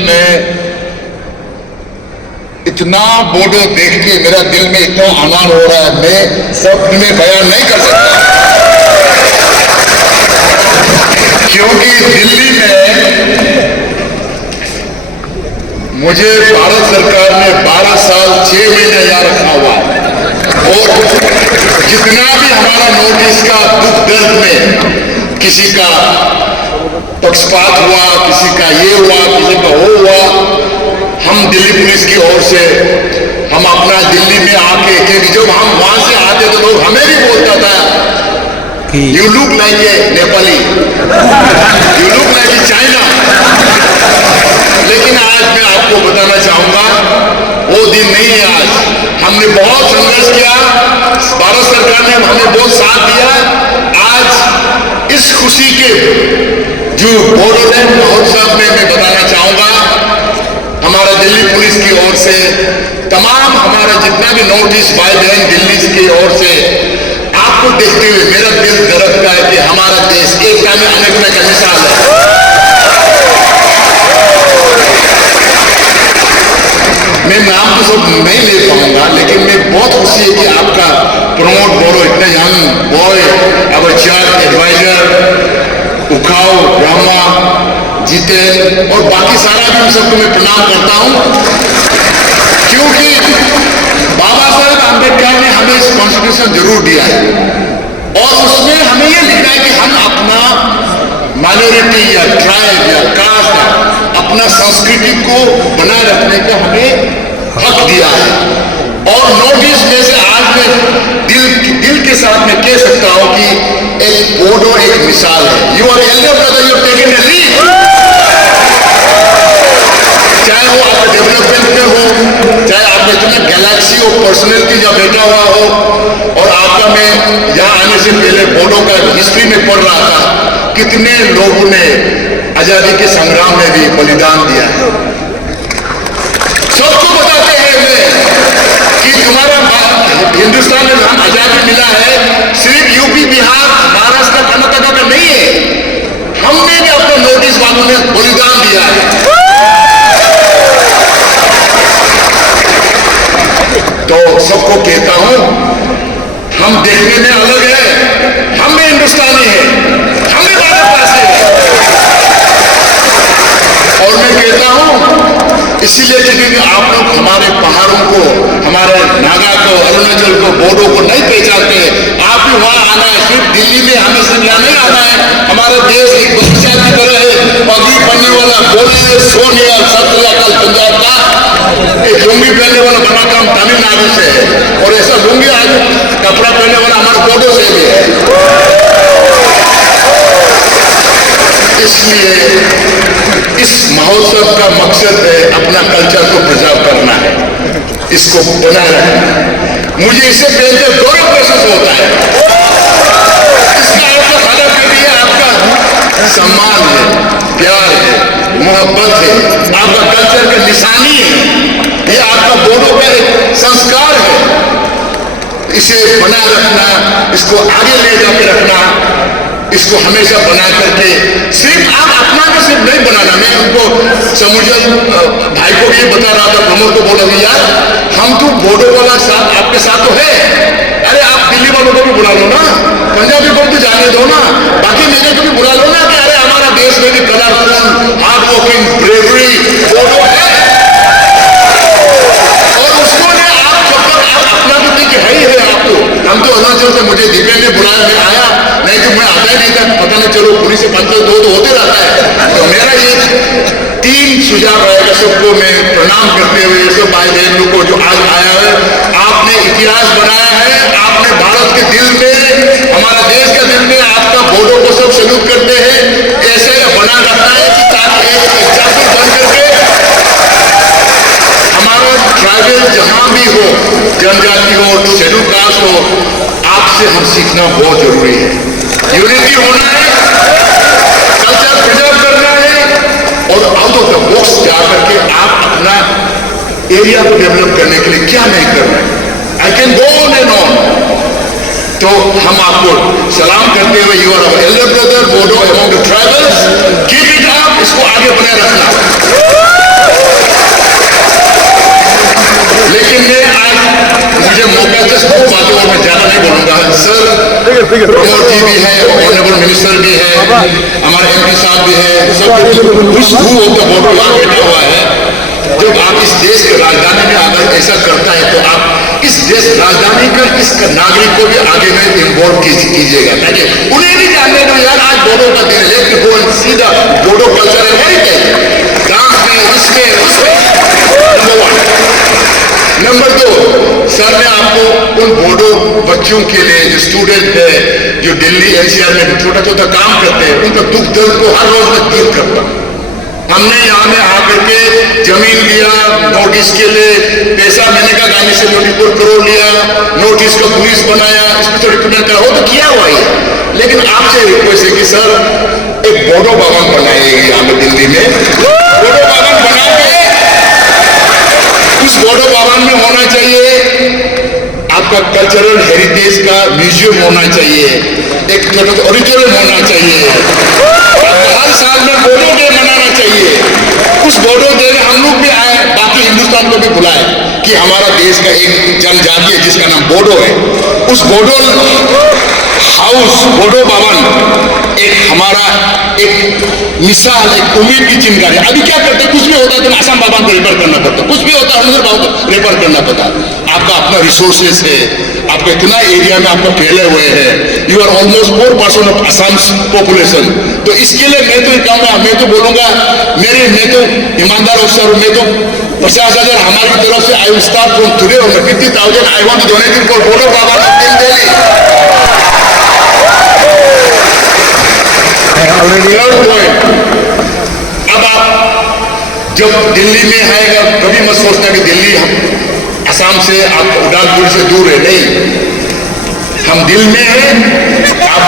मैं इतना बोडो देख के मेरा दिल में इतना आनंद हो रहा है, मैं शब्द में बयान नहीं कर सकता। क्योंकि दिल्ली में मुझे भारत सरकार ने 12 साल 6 महीने यहाँ रखा हुआ और जितना भी हमारा नॉर्थ ईस्ट का दुख दर्द में किसी का पक्षपात हुआ, किसी का ये हुआ, किसी का वो हुआ, हम दिल्ली पुलिस की ओर से हम अपना दिल्ली में आके क्योंकि जब हम वहां से आते तो लोग हमें भी बोलता था you look like a Nepali, you look like A China. लेकिन आज मैं आपको बताना चाहूंगा वो दिन नहीं है। आज हमने बहुत संघर्ष किया, भारत सरकार ने हमें बहुत साथ दिया। आज इस खुशी के जो बोडोलैंड महोत्सव में मैं बताना चाहूंगा हमारा दिल्ली पुलिस की ओर से तमाम हमारा जितना भी नॉर्थ ईस्ट भाई बहन दिल्ली की ओर से आपको देखते हुए मेरा दिल धड़कता है कि हमारा देश एकता में अनेकता का मिसाल है। मैं नाम तो सब नहीं ले पाऊंगा, लेकिन मैं बहुत खुशी है कि आपका प्रमोद बोरो इतना यंग बॉय, अवर चार्ज एडवाइजर उखाओ, ब्रह्मा, जितेन और बाकी सारा भी सबको मैं प्रणाम करता हूं। क्योंकि बाबा साहेब आंबेडकर ने हमें इस कॉन्स्टिट्यूशन जरूर दिया है और उसमें हमें यह लिखा है कि हम अपना माइनॉरिटी या ट्राइब या कास्ट अपना संस्कृति को बनाए रखने का हमें हक दिया है। और नॉर्थ ईस्ट में से आज मैं दिल के साथ में कह सकता हूं कि एक बोडो एक मिसाल है। You are elder brother, you taken the lead. चाहे वो आपके डेवलपमेंट में हो, चाहे आपका इतना गैलेक्सी हो, पर्सनैलिटी जब बैठा हुआ हो। और आपका मैं यहाँ आने से पहले बोडो का हिस्ट्री में पढ़ रहा था, कितने लोगों ने आजादी के संग्राम में भी बलिदान दिया है। सबको बताते हैं कि तुम्हारा हिंदुस्तान में हम आजादी मिला है सिर्फ यूपी, बिहार, महाराष्ट्र, कर्नाटक का नहीं है। हमने भी अपने नॉर्थ ईस्ट वालों ने बलिदान दिया है। तो सबको कहता हूं हम देखने में अलग है, हम भी हिंदुस्तानी हैं, हम भी भारतवासी हैं। और मैं कहता हूं इसीलिए क्योंकि आप लोग हमारे पहाड़ों को, हमारे नागा को, अरुणाचल को, बोडो को नहीं पहचानते। आप भी वहां आना है, सिर्फ दिल्ली में हमें सिर्फ यहाँ नहीं आना है। हमारा देश एक बगीचा की तरह है, पगी बनने वाला बोले सोनिया सत्या कल पंजाब का, एक लुंगी पहनने वाला बना काम तमिलनाडु से है और ऐसा लुंगी आज कपड़ा पहनने वाला हमारे बोडो से भी है। इसलिए इस महोत्सव का मकसद है अपना कल्चर को प्रिजर्व करना है, इसको बनाए रखना है। मुझे इसे पहनते गौरव महसूस होता है। इसका आपका खाना पीनी है, आपका सम्मान है, प्यार है, मोहब्बत है, आपका कल्चर का निशानी है, ये आपका बोडो का एक संस्कार है। इसे बनाए रखना, इसको आगे ले जाके रखना, इसको हमेशा बना करके सिर्फ आप अपना को सिर्फ नहीं बनाना। मैं उनको समुजल भाई को भी बता रहा था, प्रमोद को बोला कि यार हम तो बोडो वाला साथ आपके साथ तो है, अरे आप दिल्ली वालों को भी बुला लो ना, पंजाबी को भी जाने दो ना, बाकी मेरे को भी बुला लो ना कि अरे हमारा देश में भी colourful hard working bravery Bodo है। और उसको ने आप जब तक आप अपना तो ठीक है ही है। आपको हम तो अरुणाचल से मुझे दीपेन ने बुलाया, मैं आया, नहीं तो मैं आता ही नहीं था। पता नहीं चलो पुलिस से 5 दो तो होते रहता है। तो मेरा ये 3 सुझाव रहेगा सबको मैं प्रणाम करते हुए सब भाई बहनों को जो आज आया है। आपने इतिहास बनाया है, आपने भारत के दिल में, हमारा देश के दिल में आपका बोडो को सब सैल्यूट करते हैं। ऐसे बना रखना है कि ताकि एक एग्जाम्पल बन करके हमारा ट्राइबल जहां भी हो, जनजाति हो, शेड्यूल कास्ट हो, आपसे हम सीखना बहुत जरूरी है। यूनिटी होना है, कल्चर प्रिजर्व करना है और आउट ऑफ द बॉक्स जाकर के आप अपना एरिया को डेवलप करने के लिए क्या नहीं कर रहे। I can go on and on. तो हम आपको सलाम करते हुए you are elder brother Bodo among the tribals, keep it up, इसको आगे बनाए रखना। बहुत बातें और मैं ज्यादा नहीं बोलूंगा। सर प्रमोद जी भी है, ऑनरेबल मिनिस्टर भी है, हमारे MP साहब भी है, सब खुश होकर वोट यहाँ बैठा हुआ है। जब आप इस देश के राजधानी में अगर ऐसा करता है तो आप इस देश राजधानी का इस नागरिक को भी आगे में इन्वॉल्व कीजिएगा, ताकि उन्हें भी जानने दो यार आज बोडो का दिन है। Let go and see the Bodo culture and heritage, dance में, इसमें उसमें। नंबर 2, सर ने आपको उन बोडो बच्चों के लिए जो स्टूडेंट है, जो दिल्ली NCR में छोटा छोटा काम करते हैं, उनका दुख दर्द को हर रोज मैं दूर करता हूं। हमने यहाँ में आकर के जमीन लिया, नोटिस के लिए पैसा मैंने कहा गांधी से 24 करोड़ लिया, नोटिस का पुलिस बनाया, इसमें तो रिक्रूटमेंट करा, वो तो किया हुआ है। लेकिन आपसे रिक्वेस्ट है कि सर एक बोडो भवन बनाइए यहाँ पे दिल्ली में। बोडो भवन बना के उस बोडो भवन में होना चाहिए आपका कल्चरल हेरिटेज का म्यूजियम होना चाहिए, एक ओरिजिनल होना चाहिए। हर साल में बोडो डे मनाना चाहिए। उस बोडो डे में हम लोग भी आए, बाकी हिंदुस्तान को भी बुलाए कि हमारा देश का एक जनजाति है जिसका नाम बोडो है। उस बोडो हाउस, बोडो भवन एक हमारा एक मिसाल, एक उम्मीद की चिंगारी। अभी क्या करते, कुछ भी होता है तो आसाम बाबा को रेफर करना पड़ता, कुछ भी होता है हनुमान बाबा को रेफर करना पड़ता। आपका अपना रिसोर्सेस है, आपका इतना एरिया में आपको फैले हुए हैं, you are almost 4% of Assam population. तो इसके लिए मैं तो कहूँगा, मैं तो बोलूंगा, मैं तो ईमानदार अफसर हूँ, मैं तो 50,000 हमारी तरफ से I will start from today और 50,000 I want to donate it for Bodo Baba in Delhi. Third point, अब आप जब दिल्ली में आएगा कभी मत सोचना कि दिल्ली असम से, आप उड़ानपुर से दूर है, नहीं, हम दिल में हैं। आप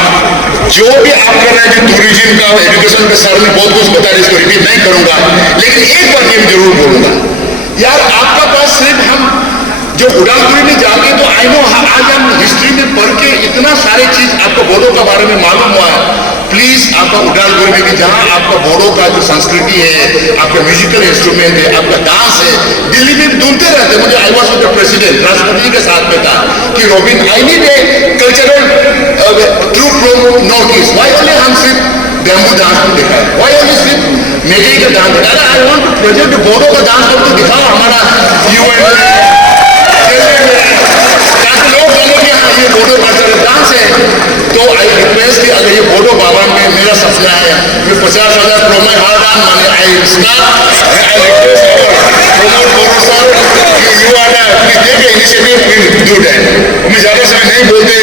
जो भी आप कर रहे हैं कि टूरिज्म का, एजुकेशन का, सर ने बहुत कुछ बताया, इसको रिपीट नहीं करूंगा, लेकिन एक बात ये जरूर बोलूंगा यार, आपका पास सिर्फ हम जो उड़ानपुरी में जाते हैं तो आई नो आज हम हिस्ट्री में पढ़ के इतना सारी चीज आपको बोडो के बारे में मालूम हुआ है। प्लीज आपका उड़ानपुरी में भी जहां आपका बोडो का जो संस्कृति है, आपका म्यूजिकल इंस्ट्रूमेंट है, आपका डांस है, दिल्ली में ढूंढते रहते। मुझे I was with the president, राष्ट्रपति जी के साथ में था कि Robin I need a cultural troupe from North East, why only हम सिर्फ बैम्बू डांस को दिखाए, वाई ओनली सिर्फ मेघई का डांस दिखाया। I want to present Bodo का डांस करके दिखाओ हमारा UN में, ताकि लोग जाने कि हाँ ये बोडो कल्चरल डांस है। तो आई रिक्वेस्ट कि अगर ये बोडो भवन में मेरा सपना है, मैं 50,000 प्रोमो हर डांस माने I start, I request Pramod Boro sir कि you are please take initiative, please do that. मैं ज्यादा समय नहीं बोलते,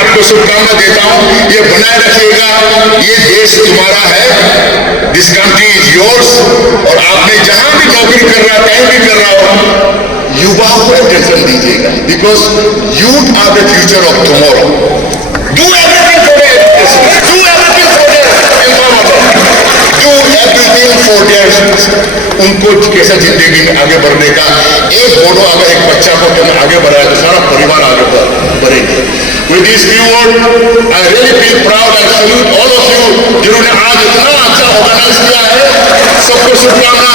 आपको शुभकामना देता हूँ, ये बनाए रखिएगा, ये देश तुम्हारा है, दिस कंट्री इज योर्स। और आपने जहां भी नौकरी कर रहा, कहीं भी कर रहा हो, युवाओं को अटेंशन दीजिएगा, because youth are the future of tomorrow. Do everything for their education, do everything for their empowerment, do everything for their, उनको कैसे जिंदगी में आगे बढ़ने का। एक बोडो अगर एक बच्चा को आगे बढ़ाए तो सारा परिवार आगे बढ़ेगा। With this few words, I really feel proud and salute all of you जिन्होंने आज इतना अच्छा ऑर्गेनाइज किया है। सबको शुभकामना।